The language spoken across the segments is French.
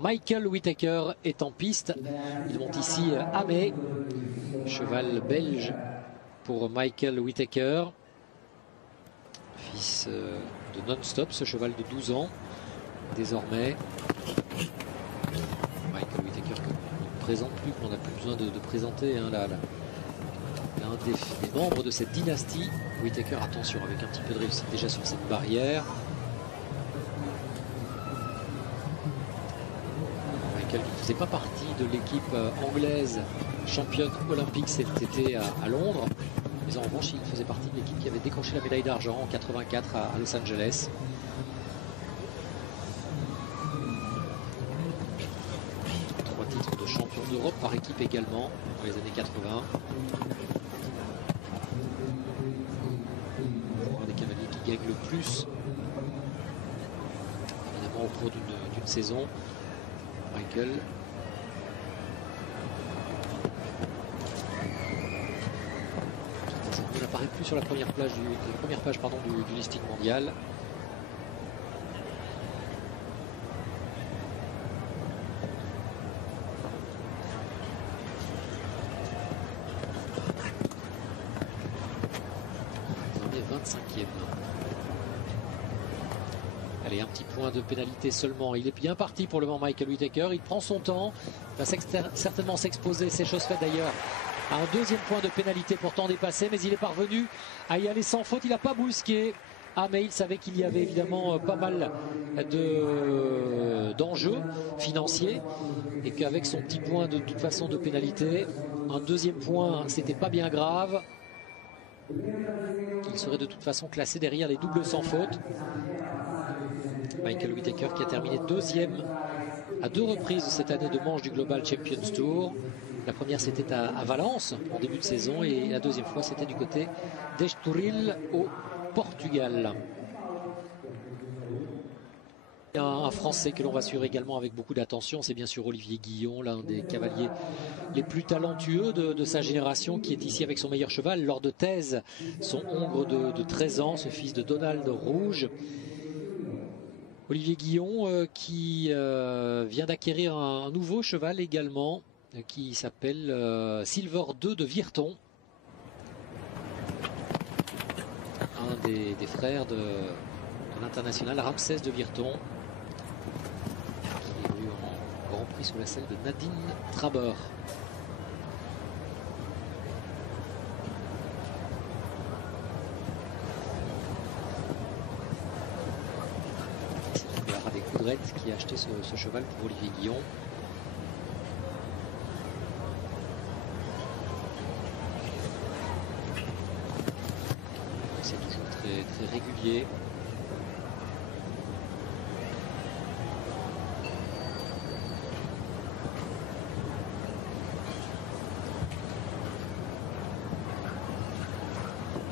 Michael Whittaker est en piste. Il monte ici à Amé. Cheval belge pour Michael Whittaker. Fils de Non-Stop, ce cheval de 12 ans. Désormais, Michael Whittaker qu'on ne présente plus, qu'on n'a plus besoin de présenter. Hein, l'un des membres de cette dynastie. Whittaker, attention, avec un petit peu de réussite déjà sur cette barrière. Michael qui ne faisait pas partie de l'équipe anglaise championne olympique cet été à Londres. Mais en revanche, il faisait partie de l'équipe qui avait décroché la médaille d'argent en 84 à Los Angeles. Trois titres de champion d'Europe par équipe également dans les années 80. Un des cavaliers qui gagne le plus, évidemment au cours d'une saison. Michael. Il n'apparaît plus sur la première page du listing mondial. On est 25e. Allez, un petit point de pénalité seulement. Il est bien parti pour le moment, Michael Whittaker. Il prend son temps. Il va certainement s'exposer, c'est chose faite d'ailleurs, à un deuxième point de pénalité pour temps dépassé. Mais il est parvenu à y aller sans faute. Il n'a pas brusqué. Ah, mais il savait qu'il y avait évidemment pas mal d'enjeux financiers. Et qu'avec son petit point de toute façon de pénalité, un deuxième point, c'était pas bien grave. Il serait de toute façon classé derrière les doubles sans faute. Michael Whittaker qui a terminé deuxième à 2 reprises cette année de manche du Global Champions Tour. La première c'était à Valence en début de saison et la deuxième fois c'était du côté d'Estoril au Portugal. Un Français que l'on va suivre également avec beaucoup d'attention, c'est bien sûr Olivier Guillon, l'un des cavaliers les plus talentueux de sa génération, qui est ici avec son meilleur cheval, Lord de Thèse, son hongre de 13 ans, ce fils de Donald Rouge. Olivier Guillon qui vient d'acquérir un nouveau cheval également, qui s'appelle Silver 2 de Virton. Un des frères de l'international Ramsès de Virton, qui évolue en Grand Prix sous la selle de Nadine Traber. Des Coudrettes qui a acheté ce cheval pour Olivier Guillon. C'est toujours très régulier.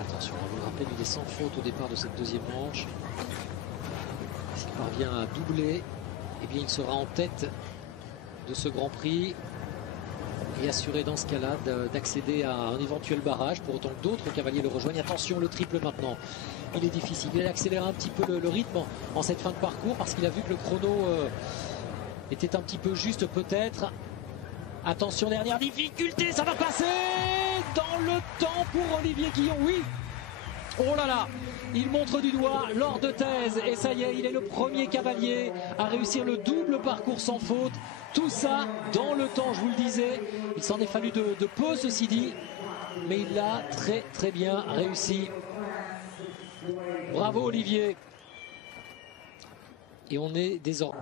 Attention, on vous le rappelle, il est sans faute au départ de cette deuxième manche. S'il parvient à doubler, eh bien il sera en tête de ce Grand Prix et assuré dans ce cas-là d'accéder à un éventuel barrage, pour autant que d'autres cavaliers le rejoignent. Attention, le triple maintenant, il est difficile. Il a accéléré un petit peu le rythme en cette fin de parcours parce qu'il a vu que le chrono était un petit peu juste peut-être. Attention, dernière difficulté, ça va passer dans le temps pour Olivier Guillon, oui. Oh là là, il montre du doigt Lord de Thèse et ça y est, il est le premier cavalier à réussir le double parcours sans faute. Tout ça dans le temps, je vous le disais. Il s'en est fallu de peu, ceci dit, mais il l'a très bien réussi. Bravo Olivier. Et on est désormais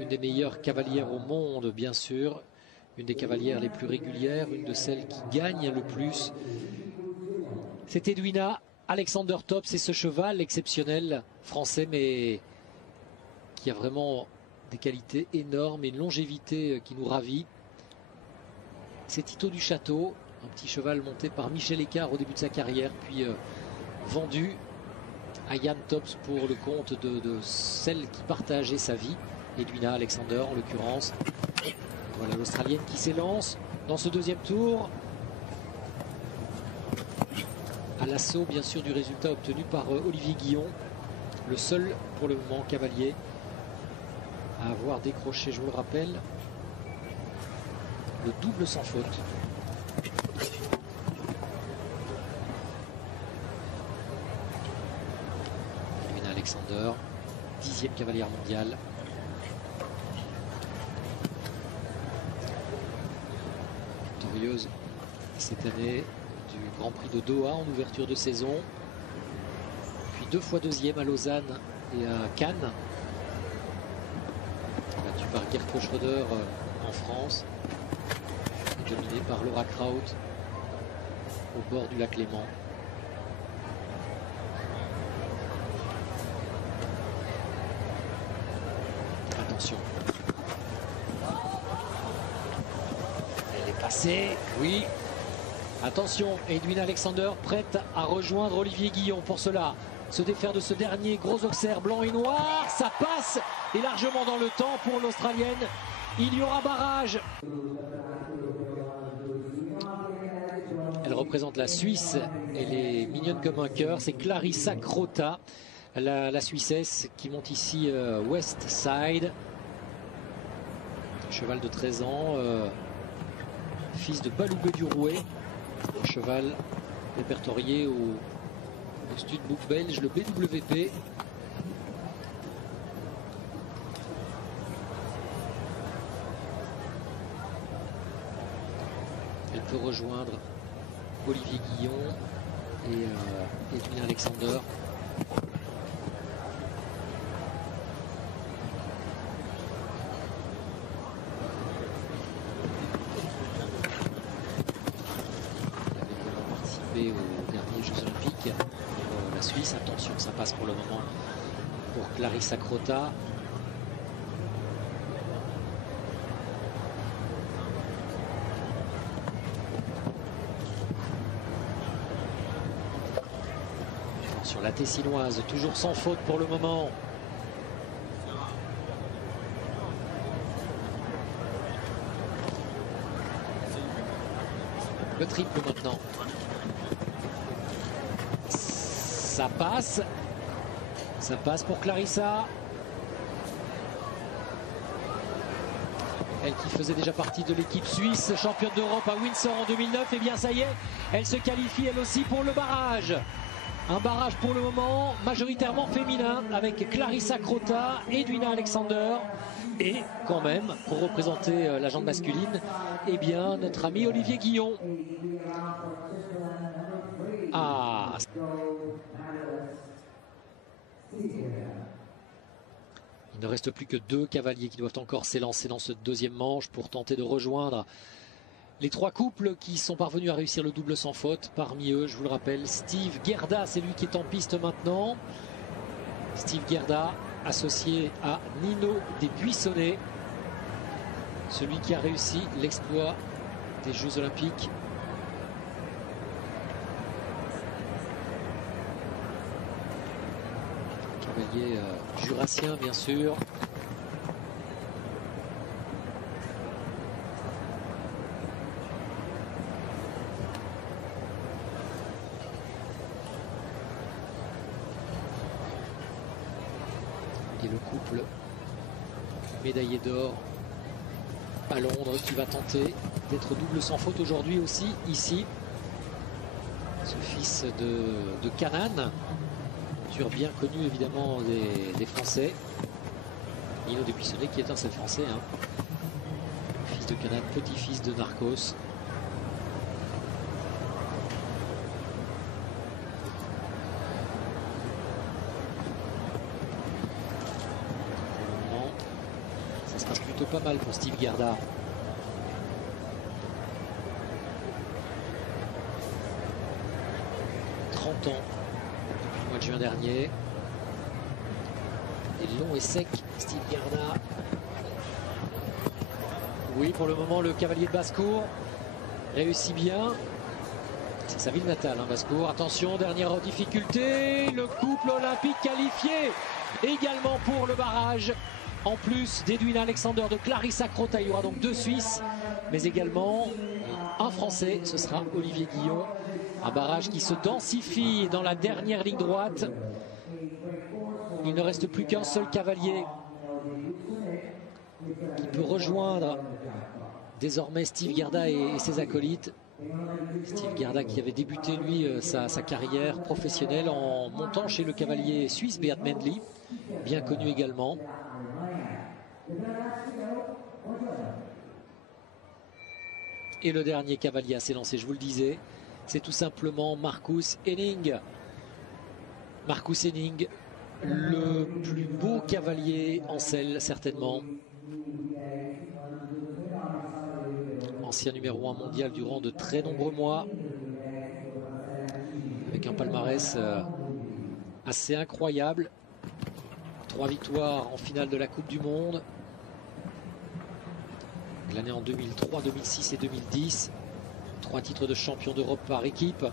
une des meilleures cavalières au monde, bien sûr. Une des cavalières les plus régulières, une de celles qui gagne le plus. C'est Edwina Alexander Top, c'est ce cheval exceptionnel français, mais qui a vraiment des qualités énormes et une longévité qui nous ravit. C'est Tito du Château, un petit cheval monté par Michel Écart au début de sa carrière, puis vendu à Yann Tops pour le compte de celle qui partageait sa vie, Edwina Alexander en l'occurrence. Voilà l'Australienne qui s'élance dans ce deuxième tour. À l'assaut bien sûr du résultat obtenu par Olivier Guillon. le seul pour le moment cavalier à avoir décroché, je vous le rappelle, le double sans faute. Edwina Alexander, 10e cavalière mondiale. Victorieuse cette année du Grand Prix de Doha en ouverture de saison. Puis 2 fois 2e à Lausanne et à Cannes. Battue par Gertrude Schröder en France. Et dominée par Laura Kraut au bord du lac Léman. Attention. Elle est passée, oui. Attention, Edwina Alexander prête à rejoindre Olivier Guillon pour cela. Se défaire de ce dernier gros auxerre blanc et noir. Ça passe et largement dans le temps pour l'Australienne. Il y aura barrage. Elle représente la Suisse. Elle est mignonne comme un cœur. C'est Clarissa Crota, la Suissesse, qui monte ici West Side. Cheval de 13 ans, fils de Baloubé du Rouet. Un cheval répertorié au studbook belge, le BWP. Elle peut rejoindre Olivier Guillon et Edwina Alexander. Aux derniers Jeux Olympiques pour la Suisse. Attention, ça passe pour le moment pour Clarissa Crota. Sur la Tessinoise, toujours sans faute pour le moment. Le triple maintenant. Ça passe pour Clarissa. Elle qui faisait déjà partie de l'équipe suisse, championne d'Europe à Windsor en 2009. Et bien ça y est, elle se qualifie elle aussi pour le barrage. Un barrage pour le moment majoritairement féminin avec Clarissa Crota, Edwina Alexander et quand même pour représenter la jante masculine, eh bien notre ami Olivier Guillon. Ah. Il ne reste plus que 2 cavaliers qui doivent encore s'élancer dans ce deuxième manche pour tenter de rejoindre les 3 couples qui sont parvenus à réussir le double sans faute. Parmi eux, je vous le rappelle, Steve Gerda, c'est lui qui est en piste maintenant. Steve Gerda, associé à Nino Desbuissonnets, celui qui a réussi l'exploit des Jeux Olympiques. Cavalier jurassien, bien sûr. Et le couple médaillé d'or à Londres qui va tenter d'être double sans faute aujourd'hui aussi, ici. Ce fils de Canaan, bien connu évidemment des Français. Nino Desbuissonnets qui est un seul Français. Hein. Fils de Canaan, petit-fils de Narcos. Ça se passe plutôt pas mal pour Steve Gerda. Ans depuis le mois de juin dernier. Et long et sec, Steve Gerda. Oui, pour le moment, le cavalier de Basse-Cour réussit bien. C'est sa ville natale, hein, Basse-Cour. Attention, dernière difficulté. Le couple olympique qualifié également pour le barrage. En plus d'Edwina Alexander, de Clarissa Crota, il y aura donc 2 Suisses, mais également un Français, ce sera Olivier Guillon. Un barrage qui se densifie dans la dernière ligne droite. Il ne reste plus qu'un seul cavalier qui peut rejoindre désormais Steve Gerda et ses acolytes. Steve Gerda qui avait débuté lui sa carrière professionnelle en montant chez le cavalier suisse Beat Mendley, bien connu également. Et le dernier cavalier à s'élancer, je vous le disais, c'est tout simplement Marcus Henning. Marcus Henning, le plus beau cavalier en selle certainement. Ancien numéro 1 mondial durant de très nombreux mois. Avec un palmarès assez incroyable. 3 victoires en finale de la Coupe du Monde. L'année en 2003, 2006 et 2010. 3 titres de champion d'Europe par équipe.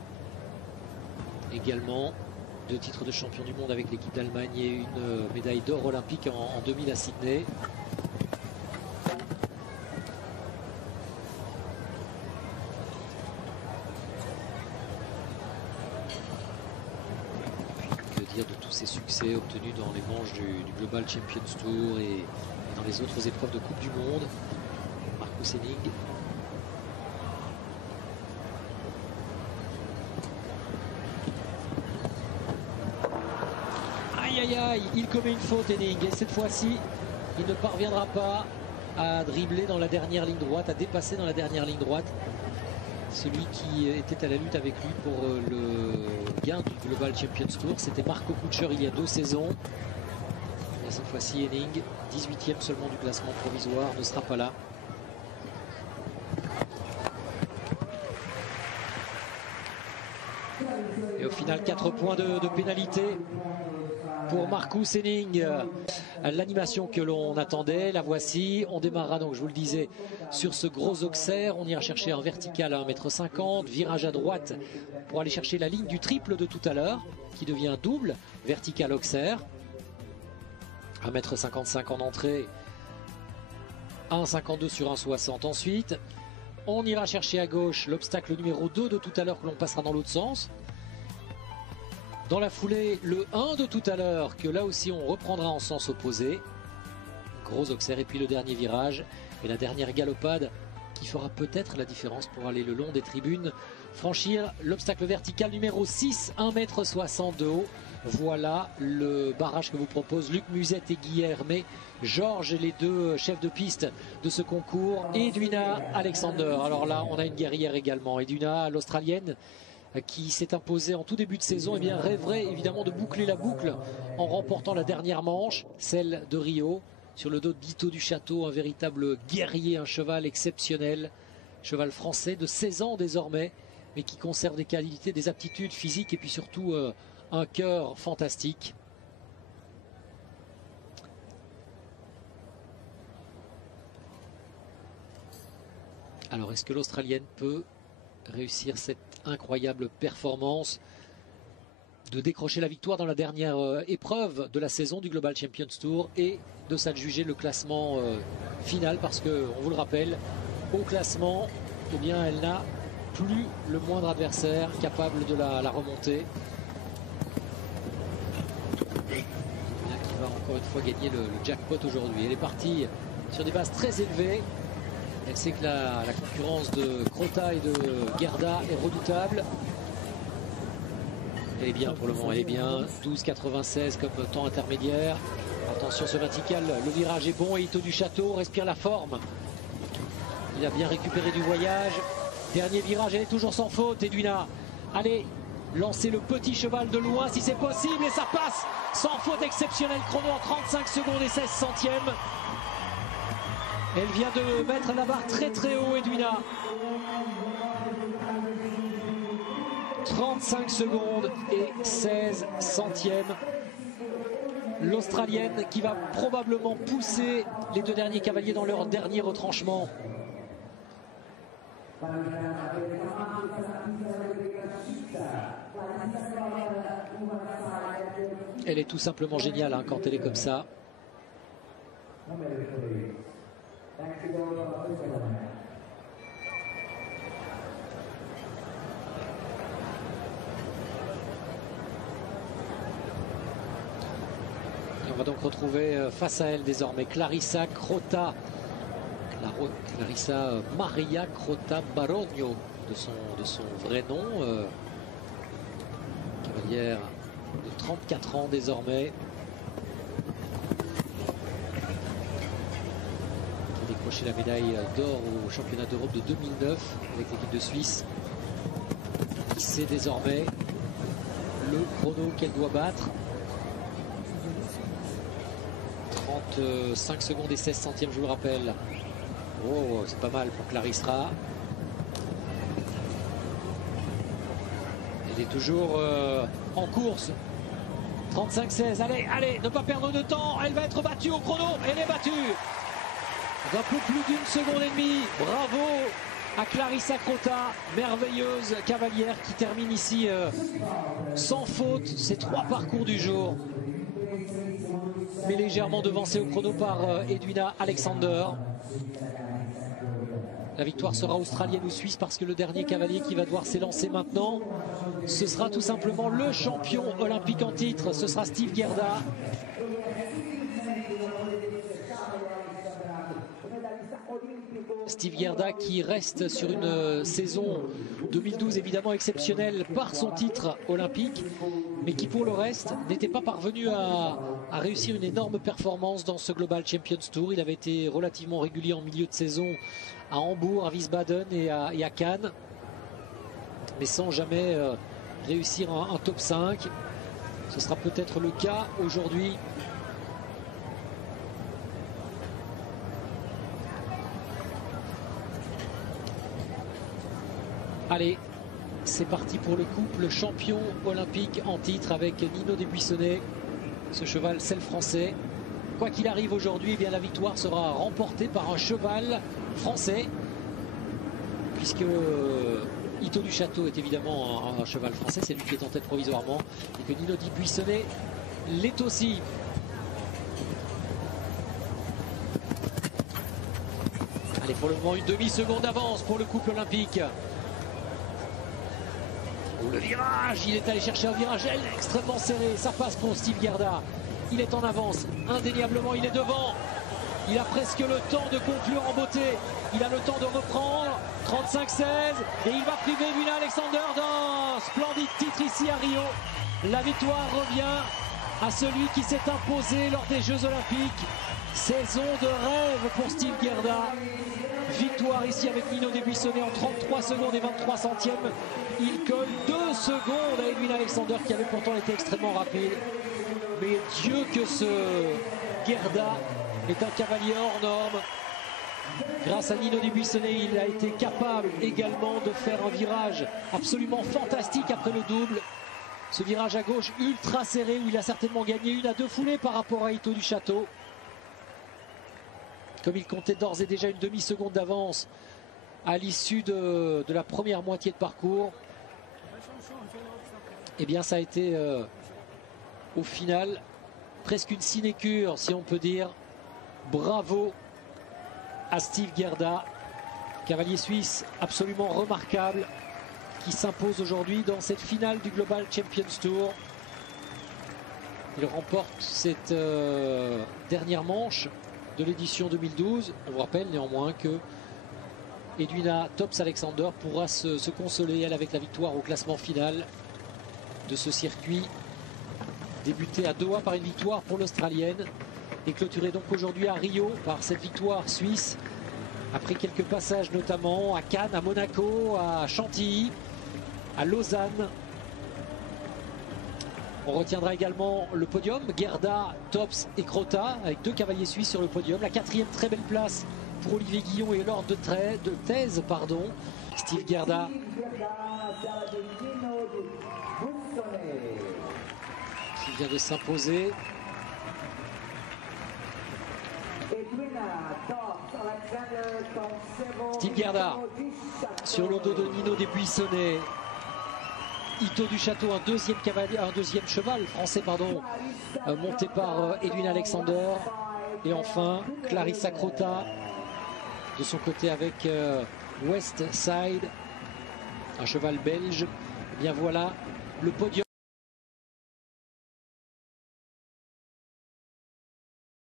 Également 2 titres de champion du monde avec l'équipe d'Allemagne et une médaille d'or olympique en 2000 à Sydney. Que dire de tous ces succès obtenus dans les manches du Global Champions Tour et dans les autres épreuves de Coupe du Monde. Marcus Henning. Aïe aïe aïe, il commet une faute Henning et cette fois-ci il ne parviendra pas à dribbler dans la dernière ligne droite, à dépasser dans la dernière ligne droite celui qui était à la lutte avec lui pour le gain du Global Champions Tour. C'était Marco Kutscher il y a 2 saisons. Et cette fois-ci Henning, 18e seulement du classement provisoire, ne sera pas là. Et au final 4 points de pénalité pour Marcus Henning. L'animation que l'on attendait, la voici. On démarrera donc, je vous le disais, sur ce gros Auxerre. On ira chercher un vertical à 1,50 m, virage à droite pour aller chercher la ligne du triple de tout à l'heure, qui devient un double vertical Auxerre. 1,55 m en entrée, 1,52 sur 1,60 ensuite. On ira chercher à gauche l'obstacle numéro 2 de tout à l'heure que l'on passera dans l'autre sens. Dans la foulée, le 1 de tout à l'heure, que là aussi on reprendra en sens opposé. Gros Auxerre, et puis le dernier virage et la dernière galopade qui fera peut-être la différence pour aller le long des tribunes. Franchir l'obstacle vertical numéro 6, 1,60 m de haut. Voilà le barrage que vous proposent Luc Musette et Guy Hermé. Georges, les 2 chefs de piste de ce concours. Edwina Alexander. Alors là, on a une guerrière également. Edwina, l'Australienne, qui s'est imposée en tout début de saison, et bien rêverait évidemment de boucler la boucle en remportant la dernière manche, celle de Rio, sur le dos d'Ito du Château, un véritable guerrier, un cheval exceptionnel, cheval français de 16 ans désormais, mais qui conserve des qualités, des aptitudes physiques et puis surtout un cœur fantastique. Alors est-ce que l'Australienne peut réussir cette incroyable performance de décrocher la victoire dans la dernière épreuve de la saison du Global Champions Tour et de s'adjuger le classement final, parce que on vous le rappelle, au classement, eh bien, elle n'a plus le moindre adversaire capable de la remonter. Qui va encore une fois gagner le jackpot aujourd'hui. Elle est partie sur des bases très élevées. Elle sait que la concurrence de Crota et de Gerda est redoutable. Elle est bien pour le moment, elle est bien. 12,96 comme temps intermédiaire. Attention sur vertical, le virage est bon et Ito du Château respire la forme. Il a bien récupéré du voyage. Dernier virage, elle est toujours sans faute. Edwina, allez, lancer le petit cheval de loin si c'est possible et ça passe sans faute exceptionnelle. Chrono en 35 secondes et 16 centièmes. Elle vient de mettre la barre très très haut, Edwina. 35 secondes et 16 centièmes. L'Australienne qui va probablement pousser les 2 derniers cavaliers dans leur dernier retranchement. Elle est tout simplement géniale hein, quand elle est comme ça. donc retrouver face à elle désormais Clarissa Crota. Clarissa Maria Crota Barogno de son vrai nom. Cavalière de 34 ans désormais. Qui a décroché la médaille d'or au championnat d'Europe de 2009 avec l'équipe de Suisse. Qui sait désormais le chrono qu'elle doit battre. 35 secondes et 16 centièmes, je vous le rappelle. Oh, c'est pas mal pour Clarissa. Elle est toujours en course. 35-16, allez, ne pas perdre de temps. Elle va être battue au chrono. Elle est battue. D'un peu plus d'une seconde et demie. Bravo à Clarissa Crota, merveilleuse cavalière qui termine ici sans faute ses 3 parcours du jour. Mais légèrement devancée au chrono par Edwina Alexander. La victoire sera australienne ou suisse parce que le dernier cavalier qui va devoir s'élancer maintenant, ce sera tout simplement le champion olympique en titre, ce sera Steve Gerda. Steve Gerda qui reste sur une saison 2012 évidemment exceptionnelle par son titre olympique, mais qui pour le reste n'était pas parvenu à réussir une énorme performance dans ce Global Champions Tour. Il avait été relativement régulier en milieu de saison à Hambourg, à Wiesbaden et à Cannes, mais sans jamais réussir un top 5. Ce sera peut-être le cas aujourd'hui. Allez, c'est parti pour le couple champion olympique en titre avec Nino Desbuissonnet. Ce cheval, c'est le français. Quoi qu'il arrive aujourd'hui, eh bien la victoire sera remportée par un cheval français. Puisque Ito du Château est évidemment un cheval français. C'est lui qui est en tête provisoirement. Et que Nino Desbuissonnet l'est aussi. Allez, pour le moment, une demi-seconde d'avance pour le couple olympique. Le virage, il est allé chercher un virage extrêmement serré, ça passe pour Steve Gerda. Il est en avance, indéniablement il est devant. Il a presque le temps de conclure en beauté. Il a le temps de reprendre, 35-16. Et il va priver Edwina Alexander d'un splendide titre ici à Rio. La victoire revient à celui qui s'est imposé lors des Jeux Olympiques. Saison de rêve pour Steve Gerda. Victoire ici avec Nino Desbuissonnet en 33 secondes et 23 centièmes. Il colle 2 secondes à Edwina Alexander qui avait pourtant été extrêmement rapide. Mais Dieu que ce Gerda est un cavalier hors norme. Grâce à Nino Desbuissonnet, il a été capable également de faire un virage absolument fantastique après le double. Ce virage à gauche ultra serré où il a certainement gagné 1 à 2 foulées par rapport à Ito du Château. Comme il comptait d'ores et déjà une demi-seconde d'avance à l'issue de la première moitié de parcours, eh bien ça a été au final presque une sinécure si on peut dire. Bravo à Steve Gerda, cavalier suisse absolument remarquable qui s'impose aujourd'hui dans cette finale du Global Champions Tour. Il remporte cette dernière manche de l'édition 2012. On vous rappelle néanmoins que Edwina Tops Alexander pourra se consoler, elle, avec la victoire au classement final de ce circuit, débuté à Doha par une victoire pour l'Australienne et clôturé donc aujourd'hui à Rio par cette victoire suisse, après quelques passages notamment à Cannes, à Monaco, à Chantilly, à Lausanne. On retiendra également le podium, Gerda, Tops et Crota, avec 2 cavaliers suisses sur le podium. La 4e très belle place pour Olivier Guillon et Lord de Thèse, pardon. Steve Gerda. Qui vient de s'imposer. Steve Gerda sur le dos de Nino Desbuissonnet. Ito du Château, un deuxième cheval français, pardon, monté par Edwina Alexander. Et enfin, Clarissa Crota de son côté avec West Side, un cheval belge. Et bien voilà le podium.